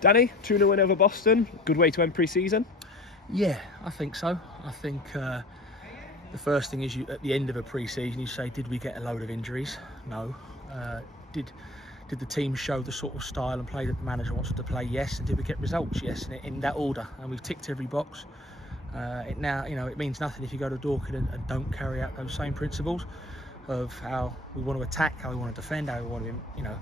Danny, 2-0 win over Boston. Good way to end pre-season. Yeah, I think so. I think the first thing is at the end of a pre-season, you say, did we get a load of injuries? No. Did the team show the sort of style and play that the manager wants to play? Yes. And did we get results? Yes. And in that order. And we've ticked every box. It means nothing if you go to Dorking and don't carry out those same principles of how we want to attack, how we want to defend, how we want to,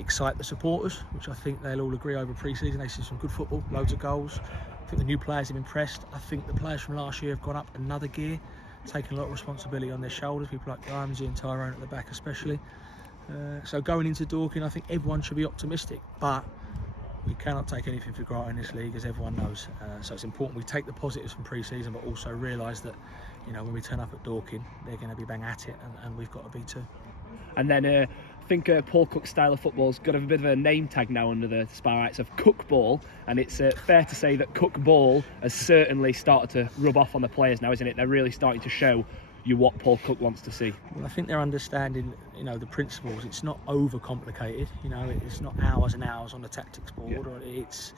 excite the supporters, which I think they'll all agree over pre-season. They see some good football, loads of goals. I think the new players have impressed. I think the players from last year have gone up another gear, taken a lot of responsibility on their shoulders, people like Ramsey and Tyrone at the back especially. So going into Dorking, I think everyone should be optimistic, but we cannot take anything for granted in this league, as everyone knows. So it's important we take the positives from pre-season, but also realise that, when we turn up at Dorking, they're going to be bang at it, and we've got to be too. And then I think Paul Cook's style of football's got a bit of a name tag now under the Spireites of Cook Ball, and it's fair to say that Cook Ball has certainly started to rub off on the players now, isn't it? They're really starting to show you what Paul Cook wants to see. Well, I think they're understanding, the principles. It's not overcomplicated. It's not hours and hours on the tactics board. Yeah. Or it's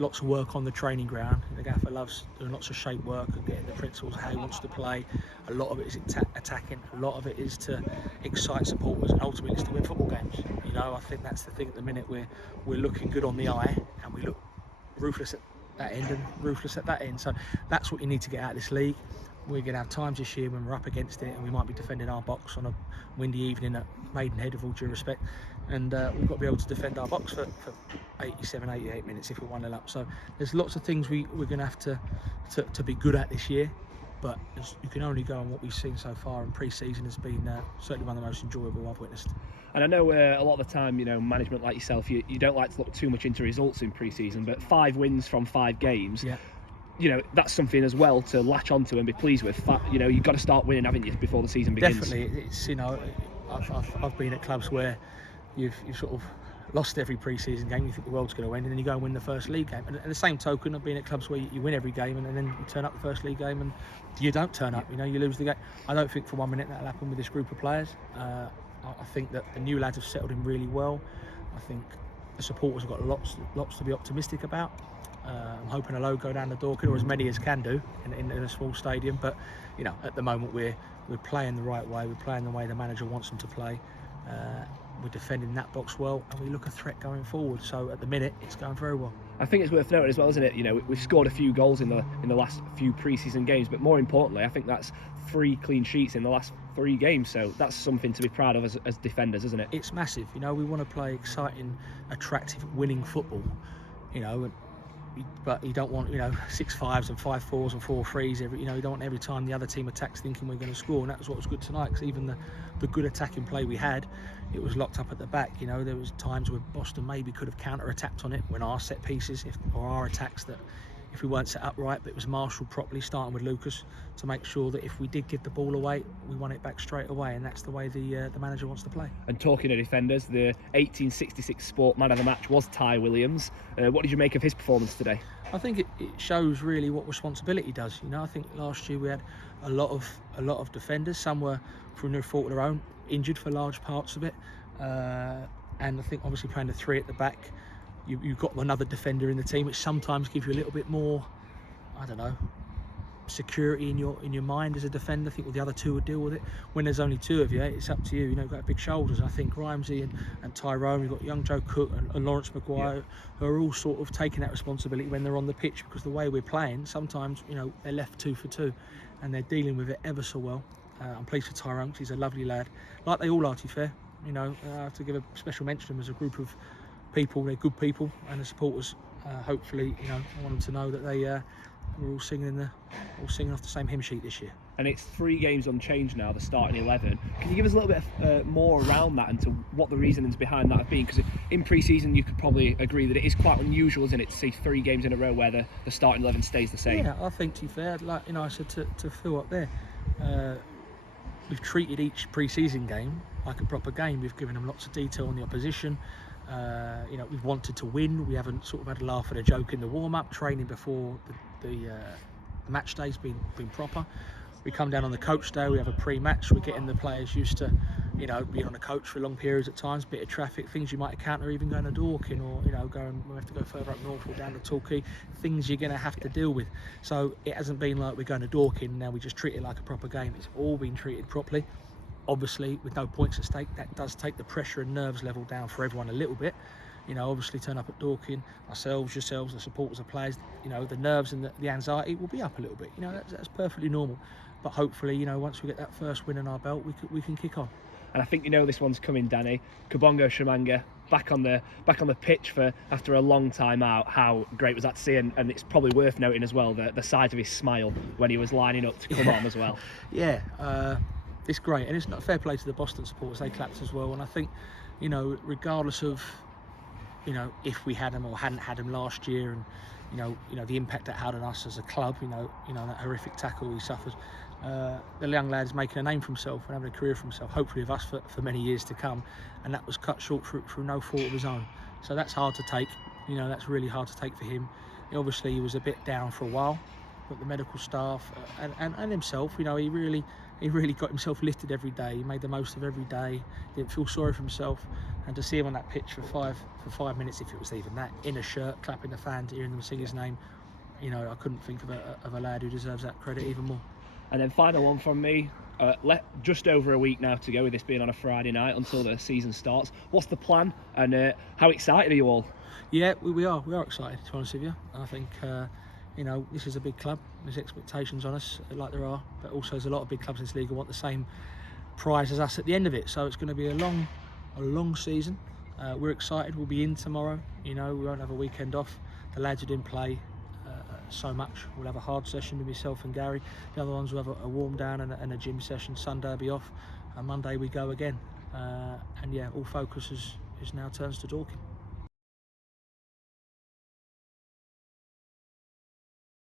lots of work on the training ground. The gaffer loves doing lots of shape work and getting the principles of how he wants to play. A lot of it is attacking. A lot of it is to excite supporters, and ultimately it's to win football games. I think that's the thing at the minute. We're looking good on the eye, and we look ruthless at that end and ruthless at that end. So that's what you need to get out of this league. We're going to have times this year when we're up against it and we might be defending our box on a windy evening at Maidenhead, with all due respect, and we've got to be able to defend our box for 87, 88 minutes if we're 1-0 up. So there's lots of things we're going to have to be good at this year, but you can only go on what we've seen so far, and pre-season has been certainly one of the most enjoyable I've witnessed. And I know a lot of the time, management like yourself, you don't like to look too much into results in pre-season, but 5 wins from 5 games. Yeah. That's something as well to latch onto and be pleased with. You've got to start winning, haven't you, before the season begins? Definitely. It's I've been at clubs where you've sort of lost every pre-season game, you think the world's going to win, and then you go and win the first league game. And the same token, I've been at clubs where you win every game and then you turn up the first league game and you don't turn up. You lose the game. I don't think for 1 minute that'll happen with this group of players. I think that the new lads have settled in really well. I think the supporters have got lots to be optimistic about. I'm hoping a load go down the Dorking, or as many as can do in a small stadium. But at the moment we're playing the right way. We're playing the way the manager wants them to play. We're defending that box well, and we look a threat going forward. So at the minute, it's going very well. I think it's worth noting as well, isn't it? We've scored a few goals in the last few pre-season games, but more importantly, I think that's 3 clean sheets in the last 3 games. So that's something to be proud of as defenders, isn't it? It's massive. We want to play exciting, attractive, winning football. But you don't want 6 5s and 5 4s and 4 3s you don't want every time the other team attacks thinking we're going to score. And that was what was good tonight, because even the good attacking play we had, it was locked up at the back. There was times where Boston maybe could have counter-attacked on it when our set pieces or our attacks, that if we weren't set up right, but it was marshalled properly, starting with Lucas, to make sure that if we did give the ball away, we won it back straight away. And that's the way the manager wants to play. And talking of defenders, the 1866 Sport Man of the Match was Ty Williams. What did you make of his performance today? I think it shows really what responsibility does. I think last year we had a lot of defenders. Some were, through no fault of their own, injured for large parts of it. And I think obviously playing the 3 at the back, you've got another defender in the team, which sometimes gives you a little bit more, security in your mind as a defender. I think the other 2 would deal with it. When there's only 2 of you, it's up to you. You've got big shoulders. I think Ramsey and Tyrone, you've got young Joe Cook and Lawrence Maguire, who are all sort of taking that responsibility when they're on the pitch, because the way we're playing, sometimes they're left 2 for 2, and they're dealing with it ever so well. I'm pleased for Tyrone, because he's a lovely lad, like they all are, to be fair. I have to give a special mention to them as a group of people. They're good people, and the supporters, hopefully, I want them to know that we're all singing off the same hymn sheet this year. And it's 3 games unchanged now, the starting 11. Can you give us a little bit more around that and to what the reasonings behind that have been? Because in pre-season you could probably agree that it is quite unusual, isn't it, to see 3 games in a row where the starting 11 stays the same. Yeah, I think, to be fair, like I said to Phil up there, we've treated each pre-season game like a proper game. We've given them lots of detail on the opposition. We've wanted to win. We haven't sort of had a laugh at a joke in the warm-up. Training before the match day's been proper. We come down on the coach day, we have a pre-match, we're getting the players used to you know, being on a coach for long periods at times, bit of traffic, things you might encounter even going to Dorking, or, you know, we have to go further up north or down to Torquay, things you're going to have to deal with. So it hasn't been like we're going to Dorking, now we just treat it like a proper game. It's all been treated properly. Obviously, with no points at stake, that does take the pressure and nerves level down for everyone a little bit. You know, obviously turn up at Dorking, ourselves, yourselves, the supporters, the players, you know, the nerves and the anxiety will be up a little bit. You know, that's perfectly normal. But hopefully, you know, once we get that first win in our belt, we can kick on. And I think you know this one's coming, Danny. Kabongo Shamanga back on the pitch for after a long time out. How great was that to see? And it's probably worth noting as well the size of his smile when he was lining up to come on as well. Yeah, it's great, and it's not fair play to the Boston supporters. They clapped as well, and I think, you know, regardless of, you know, if we had him or hadn't had him last year, and you know the impact that had on us as a club, you know that horrific tackle he suffered. The young lad's making a name for himself and having a career for himself, hopefully with us for many years to come, and that was cut short through no fault of his own. So that's hard to take. You know, that's really hard to take for him. Obviously, he was a bit down for a while, but the medical staff and himself, you know, he really got himself lifted every day. He made the most of every day. He didn't feel sorry for himself, and to see him on that pitch for five minutes, if it was even that, in a shirt, clapping the fans, hearing them sing his name, you know, I couldn't think of a lad who deserves that credit even more. And then final one from me. Just over a week now to go with this being on a Friday night until the season starts. What's the plan, and how excited are you all? Yeah, we are excited, to be honest with you. I think you know, this is a big club. There's expectations on us, like there are, but also there's a lot of big clubs in this league who want the same prize as us at the end of it. So it's going to be a long season. We're excited. We'll be in tomorrow. You know, we won't have a weekend off. The lads who didn't play so much, we'll have a hard session with myself and Gary. The other ones will have a warm down and a gym session. Sunday will be off, and Monday we go again. And yeah, all focus is now turns to Dorking.